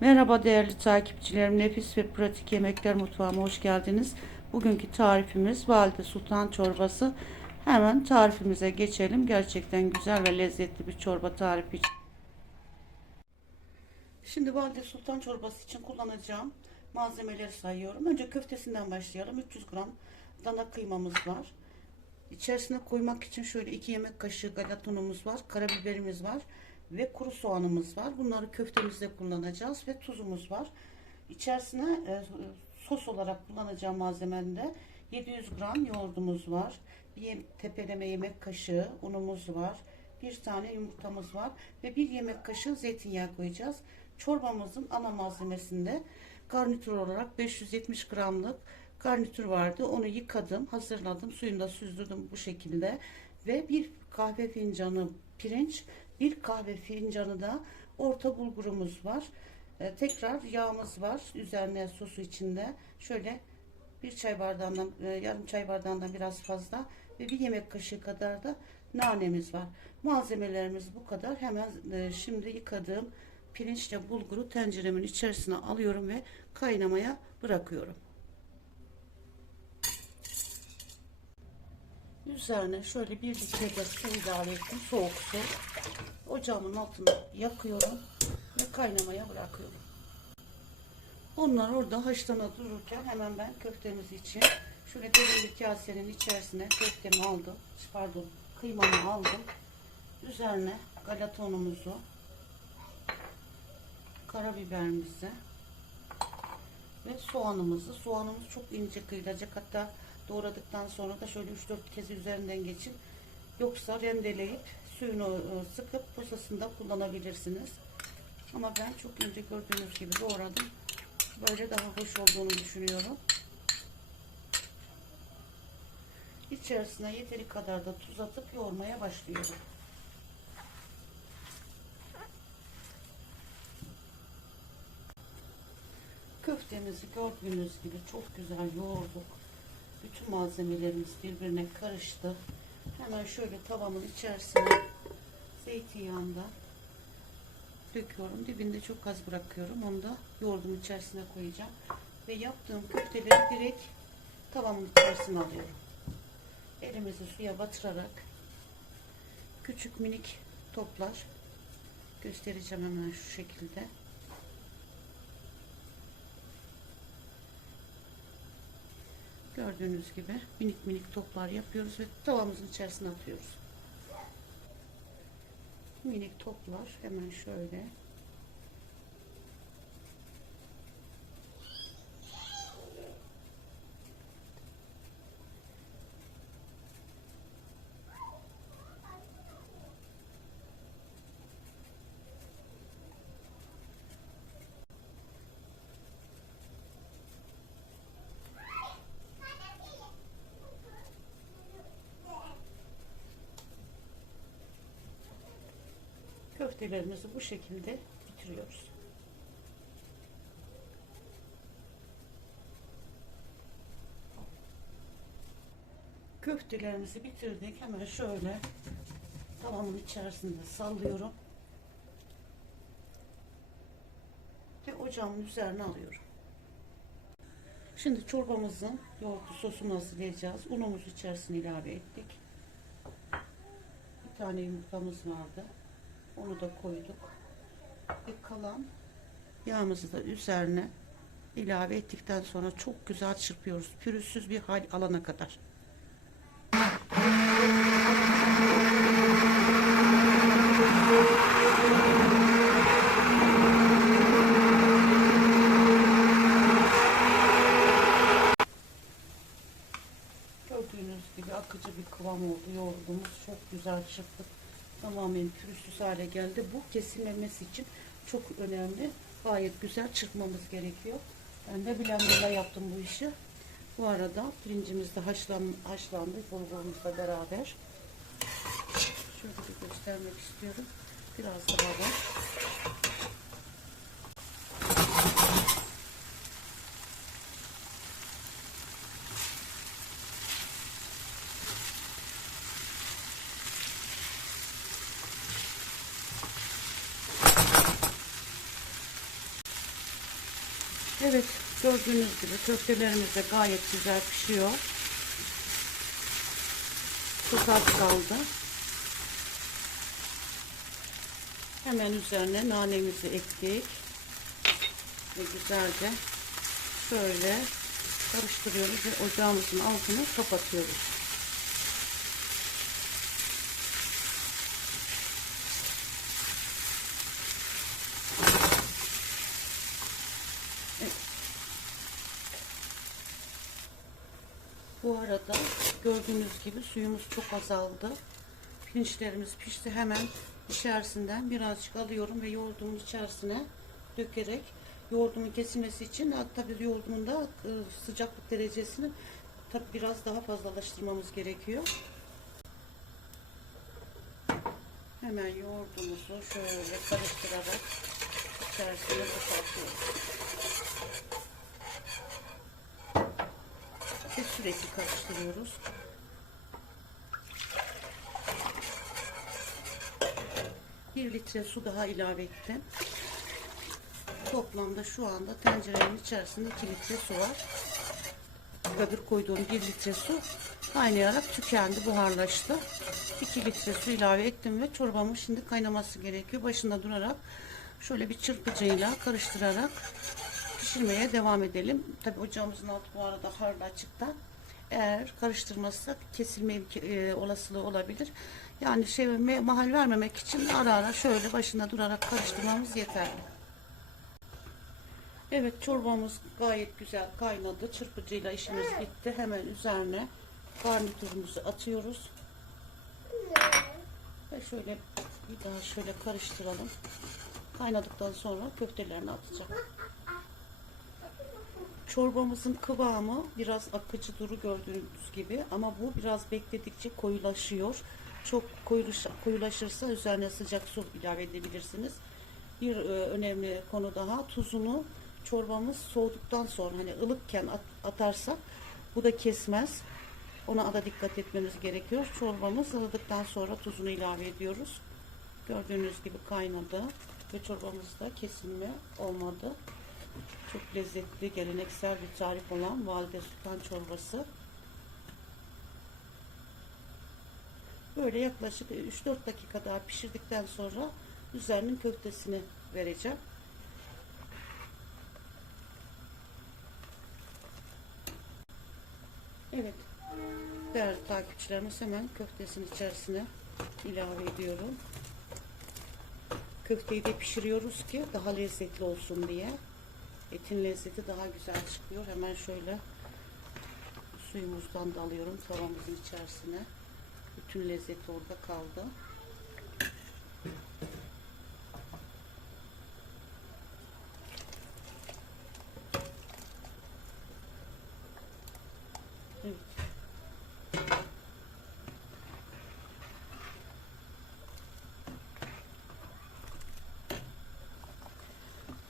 Merhaba değerli takipçilerim. Nefis ve pratik yemekler mutfağıma hoş geldiniz. Bugünkü tarifimiz Valide Sultan çorbası. Hemen tarifimize geçelim. Gerçekten güzel ve lezzetli bir çorba tarifi. Şimdi Valide Sultan çorbası için kullanacağım malzemeleri sayıyorum. Önce köftesinden başlayalım. 300 gram dana kıymamız var. İçerisine koymak için şöyle 2 yemek kaşığı galat unumuz var. Karabiberimiz var ve kuru soğanımız var. Bunları köftemizde kullanacağız ve tuzumuz var. İçerisine e, sos olarak kullanacağım malzemende 700 gram yoğurdumuz var. Bir tepeleme yemek kaşığı unumuz var. Bir tane yumurtamız var ve bir yemek kaşığı zeytinyağı koyacağız. Çorbamızın ana malzemesinde garnitür olarak 570 gramlık garnitür vardı. Onu yıkadım, hazırladım, suyunda süzdürdüm bu şekilde ve bir kahve fincanı pirinç, bir kahve fincanı da orta bulgurumuz var. Ee, tekrar yağımız var. Üzerine sosu içinde. Şöyle bir çay bardağından, e, yarım çay bardağından biraz fazla ve bir yemek kaşığı kadar da nanemiz var. Malzemelerimiz bu kadar. Hemen e, şimdi yıkadığım pirinçle bulguru tenceremin içerisine alıyorum ve kaynamaya bırakıyorum. Üzerine şöyle bir litre de su ilave ettim. Soğuk su. Ocağımın altını yakıyorum ve kaynamaya bırakıyorum. Onlar orada haşlana dururken hemen ben köftemiz için şöyle derin bir kasenin içerisine köftemi aldım. Pardon kıymamı aldım. Üzerine galatonumuzu karabiberimizi ve soğanımızı. Soğanımız çok ince kıyılacak. Hatta doğradıktan sonra da şöyle 3-4 kez üzerinden geçin. Yoksa rendeleyip suyunu e, sıkıp posasında kullanabilirsiniz. Ama ben çok ince gördüğünüz gibi doğradım. Böyle daha hoş olduğunu düşünüyorum. İçerisine yeteri kadar da tuz atıp yoğurmaya başlıyorum. Köftemizi gördüğünüz gibi çok güzel yoğurduk. Bütün malzemelerimiz birbirine karıştı. Hemen şöyle tavamın içerisine zeytinyağında döküyorum. Dibinde çok az bırakıyorum. Onu da yoğurdum içerisine koyacağım. Ve yaptığım köfteleri direkt tavamın içerisine alıyorum. Elimizi suya batırarak küçük minik toplar göstereceğim hemen şu şekilde. Gördüğünüz gibi minik minik toplar yapıyoruz ve tavamızın içerisine atıyoruz. Minik toplar hemen şöyle köftelerimizi bu şekilde bitiriyoruz. Köftelerimizi bitirdik. Hemen şöyle tavamın içerisinde sallıyorum. Ve ocağımın üzerine alıyorum. Şimdi çorbamızın yoğurtlu sosunu hazırlayacağız. Unumuzu içerisine ilave ettik. Bir tane yumurtamız vardı. Onu da koyduk. Ve kalan yağımızı da üzerine ilave ettikten sonra çok güzel çırpıyoruz. Pürüzsüz bir hal alana kadar. Gördüğünüz gibi akıcı bir kıvam oldu. Yoğurdumuz çok güzel çırptık. Tamamen pürüzsüz hale geldi. Bu kesilmemesi için çok önemli. Gayet güzel çırpmamız gerekiyor. Ben de blenderla yaptım bu işi. Bu arada pirincimiz de haşlan, haşlandı bulgurumuzla beraber. Şöyle bir göstermek istiyorum. Biraz daha var. Evet gördüğünüz gibi köftelerimiz de gayet güzel pişiyor. Çok az kaldı. Hemen üzerine nanemizi ektik. Ve güzelce şöyle karıştırıyoruz ve ocağımızın altını kapatıyoruz. Bu arada gördüğünüz gibi suyumuz çok azaldı. Pirinçlerimiz pişti. Hemen içerisinden birazcık alıyorum ve yoğurdumun içerisine dökerek yoğurdumun kesilmesi için tabi yoğurdumun da e, sıcaklık derecesini tabi biraz daha fazlalaştırmamız gerekiyor. Hemen yoğurdumuzu şöyle karıştırarak içerisine boşaltıyoruz. Ve sürekli karıştırıyoruz. Bir litre su daha ilave ettim. Toplamda şu anda tencerenin içerisinde 2 litre su var. Öbür koyduğum 1 litre su kaynayarak tükendi, buharlaştı. 2 litre su ilave ettim ve çorbamın şimdi kaynaması gerekiyor. Başında durarak şöyle bir çırpıcıyla karıştırarak pişirmeye devam edelim. Tabi ocağımızın altı bu arada harlı açıkta. Eğer karıştırmazsak kesilme e, olasılığı olabilir. Yani şey mahal vermemek için ara ara şöyle başında durarak karıştırmamız yeterli. Evet çorbamız gayet güzel kaynadı. Çırpıcıyla işimiz bitti. Hemen üzerine garnitürümüzü atıyoruz. Ve şöyle bir daha şöyle karıştıralım. Kaynadıktan sonra köftelerini atacağım. Çorbamızın kıvamı biraz akıcı duru gördüğünüz gibi ama bu biraz bekledikçe koyulaşıyor. Çok koyulaş, koyulaşırsa üzerine sıcak su ilave edebilirsiniz. Bir e, önemli konu daha tuzunu çorbamız soğuduktan sonra hani ılıkken at, atarsak bu da kesmez. Ona da dikkat etmemiz gerekiyor. Çorbamız ılıdıktan sonra tuzunu ilave ediyoruz. Gördüğünüz gibi kaynadı ve çorbamızda kesilme olmadı. Çok lezzetli, geleneksel bir tarif olan Valide Sultan çorbası. Böyle yaklaşık 3-4 dakika daha pişirdikten sonra üzerinin köftesini vereceğim. Evet. Değerli takipçilerimiz hemen köftesinin içerisine ilave ediyorum. Köfteyi de pişiriyoruz ki daha lezzetli olsun diye. Etin lezzeti daha güzel çıkıyor. Hemen şöyle suyumuzdan da alıyorum tavamızın içerisine. Bütün lezzeti orada kaldı. Evet.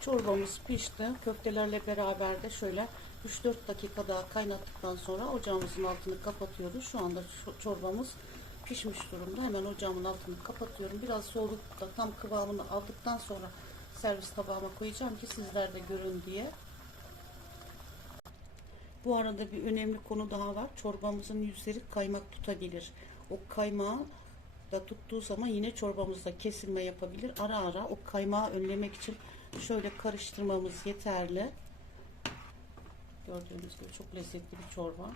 Çorbamız pişti. Köftelerle beraber de şöyle 3-4 dakika daha kaynattıktan sonra ocağımızın altını kapatıyoruz. Şu anda çorbamız pişmiş durumda. Hemen ocağımın altını kapatıyorum. Biraz soğudukta tam kıvamını aldıktan sonra servis tabağıma koyacağım ki sizler de görün diye. Bu arada bir önemli konu daha var. Çorbamızın yüzleri kaymak tutabilir. O kaymağı da tuttuğu zaman yine çorbamızda kesilme yapabilir. Ara ara o kaymağı önlemek için şöyle karıştırmamız yeterli. Gördüğünüz gibi çok lezzetli bir çorba.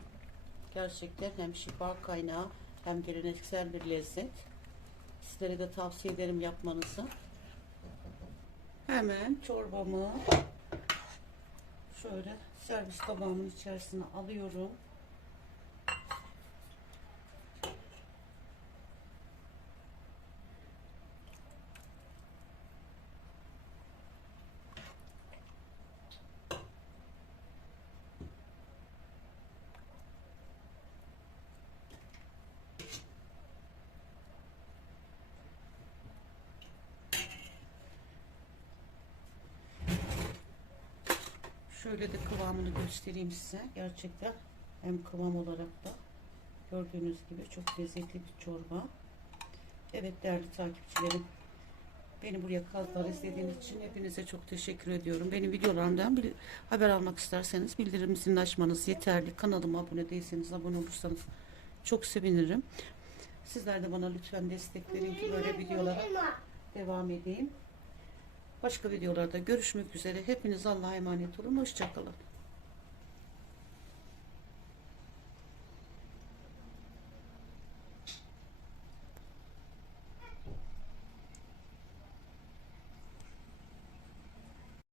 Gerçekten hem şifa kaynağı hem geleneksel bir lezzet. Sizlere de tavsiye ederim yapmanızı. Hemen çorbamı şöyle servis tabağımın içerisine alıyorum. Şöyle de kıvamını göstereyim size. Gerçekten hem kıvam olarak da gördüğünüz gibi çok lezzetli bir çorba. Evet değerli takipçilerim. Beni buraya kadar izlediğiniz için hepinize çok teşekkür ediyorum. Benim videolarımdan bir haber almak isterseniz bildirim zilini açmanız yeterli. Kanalıma abone değilseniz abone olursanız çok sevinirim. Sizler de bana lütfen destek verin ki böyle videolara devam edeyim. Başka videolarda görüşmek üzere. Hepiniz Allah'a emanet olun. Hoşçakalın.